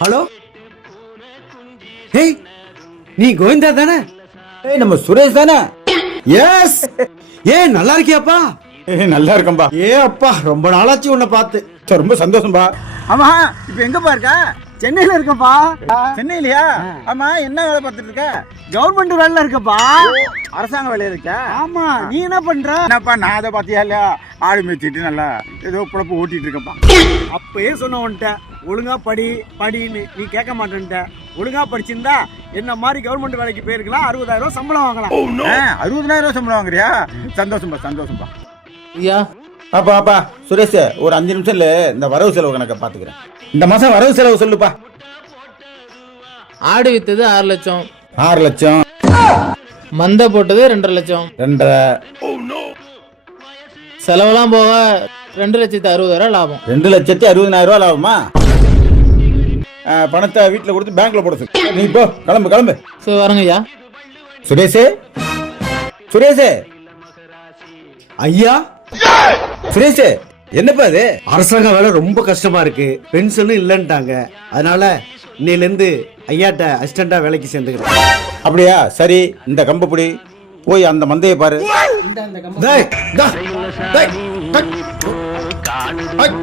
Hello, ஏய் நீ கோவிந்தா தானே? ஏய் நம்ம சுரேஷ் தானே? எஸ். நல்லா இருக்கியாப்பா? நல்லா இருக்கம்பா. அப்பா ரொம்ப நாளாச்சு உன்னை பார்த்து. ரொம்ப சந்தோஷம்பா. ஆமா, இப்ப எங்கப்பா இருக்க? சென்னையில இருக்கப்பா. சென்னையிலயா? ஆமா, என்ன வேலை பார்த்துட்டு இருக்க? கவர்மெண்ட் வேலையில இருக்கப்பா. அரசாங்க வேலையில இருக்க? ஆமா. நீ என்ன பண்ற? என்னப்பா நான் அதை பார்த்தியா இல்லையா? ஆடு மேய்ச்சிட்டு நல்லா ஏதோ பொழப்பு ஓட்டிட்டு இருக்கேன்ப்பா. அப்பயே சொன்ன உன்ட்ட ஒழுங்கா படின்னு நீ கேட்க மாட்டேன்ட்ட. ஒழுங்கா படிச்சிருந்தா என்ன மாதிரி கவர்மெண்ட் வேலைக்கு போயிருக்கலாம், 60,000 சம்பளம் வாங்கலாம். 60,000 சம்பளம் வாங்குறியா? சந்தோஷம்பா சந்தோஷம்பா. ஐயா அப்பா சுரேஷ் ஒரு 5 நிமிஷம் இல்ல, இந்த வரவு செலவு கணக்கை பாத்துக்கிறேன். இந்த மாசம் வரவு செலவு சொல்லுப்பா. ஆடு வித்தது 6 லட்சம், 6 லட்சம். மந்த போட்டது 2.5 லட்சம், 2.5. செலவெல்லாம் போக 2,60,000 லாபம். 2,60,000 லாபமா? பணத்தை வீட்டுல கொடுத்து பேங்க்ல போட சொல்லு. நீ போ, கிளம்பு. சரி வரங்க ஐயா. சுரேஷே ஐயா, சுரேஷே என்னப்பா இது? அரசாங்க வேலை ரொம்ப கஷ்டமா இருக்கு, பென்ஷனும் இல்லன்ட்டாங்க. அதனால இன்னையில இருந்து ஐயாட்ட அசிஸ்டண்டா வேலைக்கு சேர்ந்துக்கிறேன். அப்படியா? சரி, இந்த கம்பப்படி போய் அந்த மந்தையை பாரு. டேய், டேய், டேய், டேய்.